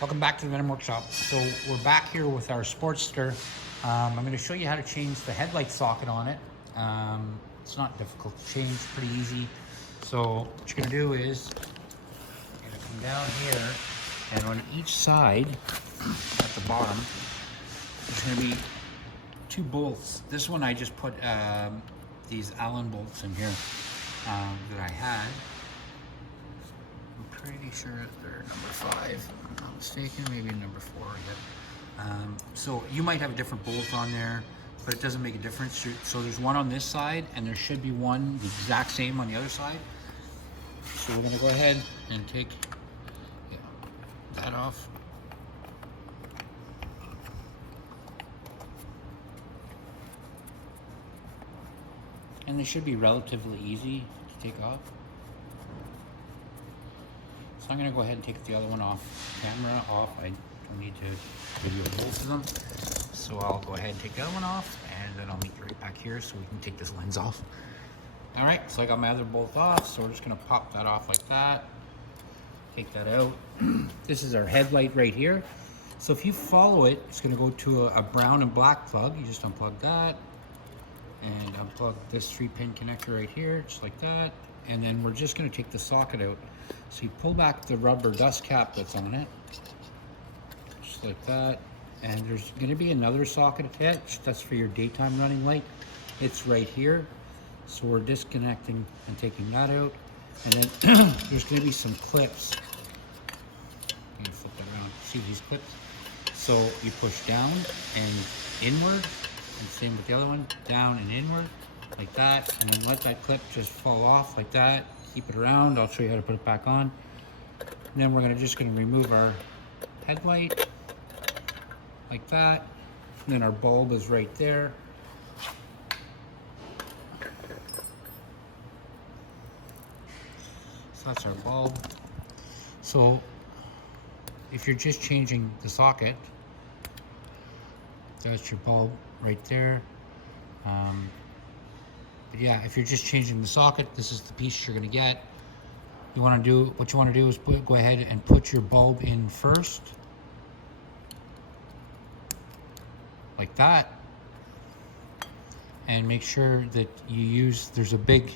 Welcome back to the Venom Workshop. So we're back here with our Sportster. I'm going to show you how to change the headlight socket on it. It's not difficult to change, it's pretty easy. So what you're going to do is you're going to come down here, and on each side at the bottom there's going to be two bolts. This one I just put these Allen bolts in here that I had. I'm pretty sure they're number 5, if I'm not mistaken, maybe number 4. Yeah. So you might have a different bolt on there, but it doesn't make a difference. So there's one on this side, and there should be one the exact same on the other side. So we're gonna go ahead and take that off. And they should be relatively easy to take off. So I'm going to go ahead and take the other one off camera, off. I don't need to video both of them. So I'll go ahead and take the other one off, and then I'll meet you right back here so we can take this lens off. All right, so I got my other bolt off, so we're just going to pop that off like that. Take that out. This is our headlight right here. So if you follow it, it's going to go to a brown and black plug. You just unplug that and unplug this 3-pin connector right here, just like that. And then we're just going to take the socket out. So you pull back the rubber dust cap that's on it, just like that. And there's going to be another socket attached. That's for your daytime running light. It's right here. So we're disconnecting and taking that out. And then there's going to be some clips. I'm going to flip that around. See these clips? So you push down and inward, and same with the other one, down and inward, like that. And then let that clip just fall off like that. Keep it around. I'll show you how to put it back on. And then we're just going to remove our headlight like that. And then our bulb is right there. So that's our bulb. So if you're just changing the socket, that's your bulb right there. But yeah, if you're just changing the socket, this is the piece you're going to get. What you want to do is go ahead and put your bulb in first, like that, and make sure that you use, there's a big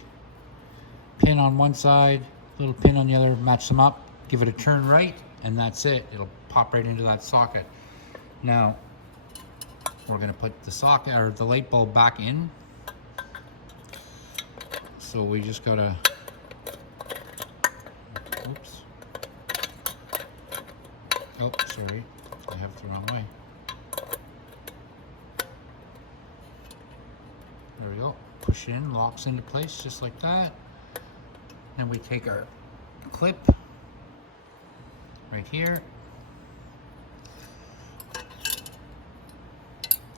pin on one side, little pin on the other, match them up, give it a turn right, and that's it. It'll pop right into that socket. Now we're going to put the socket or the light bulb back in. So we just gotta, oops, oh, sorry, I have it the wrong way. There we go, push it in, locks into place just like that. Then we take our clip right here,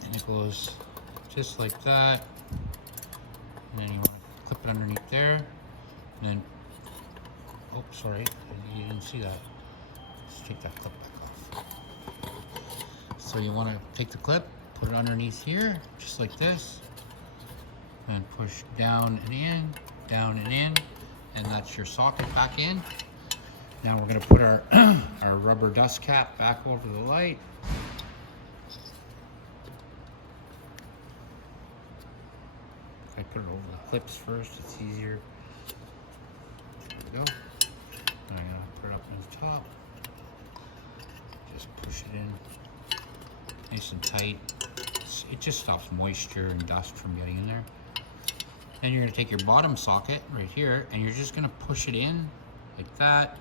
and it goes just like that. And then you want to clip it underneath there, and then, oh, sorry, you didn't see that. Let's take that clip back off. So you want to take the clip, put it underneath here, just like this, and push down and in, and that's your socket back in. Now we're going to put our our rubber dust cap back over the light. I put it over the clips first, it's easier. There we go. And I'm going to put it up on the top. Just push it in nice and tight. It just stops moisture and dust from getting in there. Then you're going to take your bottom socket right here, and you're just going to push it in like that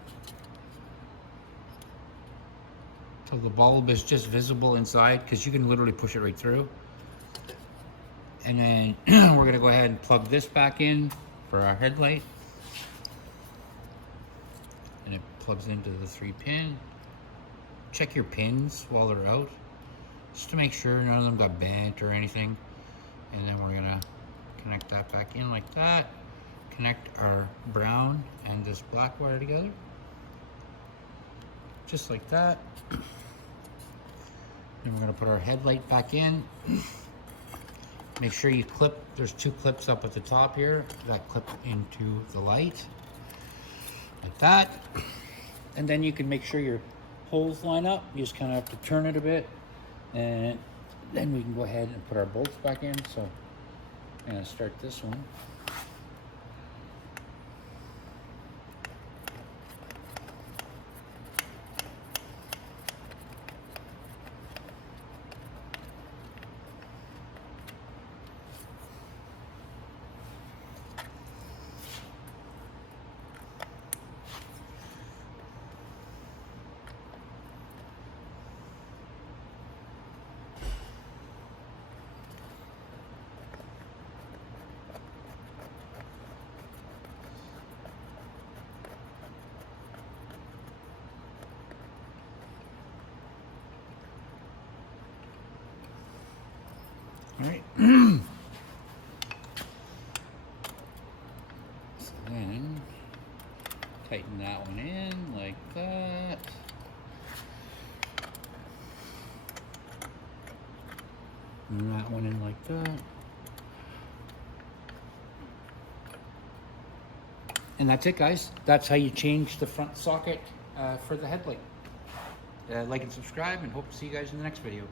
till the bulb is just visible inside, because you can literally push it right through. And then we're going to go ahead and plug this back in for our headlight. And it plugs into the 3-pin. Check your pins while they're out, just to make sure none of them got bent or anything. And then we're going to connect that back in like that. Connect our brown and this black wire together. Just like that. Then we're going to put our headlight back in. Make sure you clip, there's 2 clips up at the top here that clip into the light, like that. And then you can make sure your holes line up. You just kind of have to turn it a bit, and then we can go ahead and put our bolts back in. So I'm going to start this one. All right. So then tighten that one in like that. And that one in like that. And that's it, guys. That's how you change the front socket for the headlight. Like and subscribe, and hope to see you guys in the next video.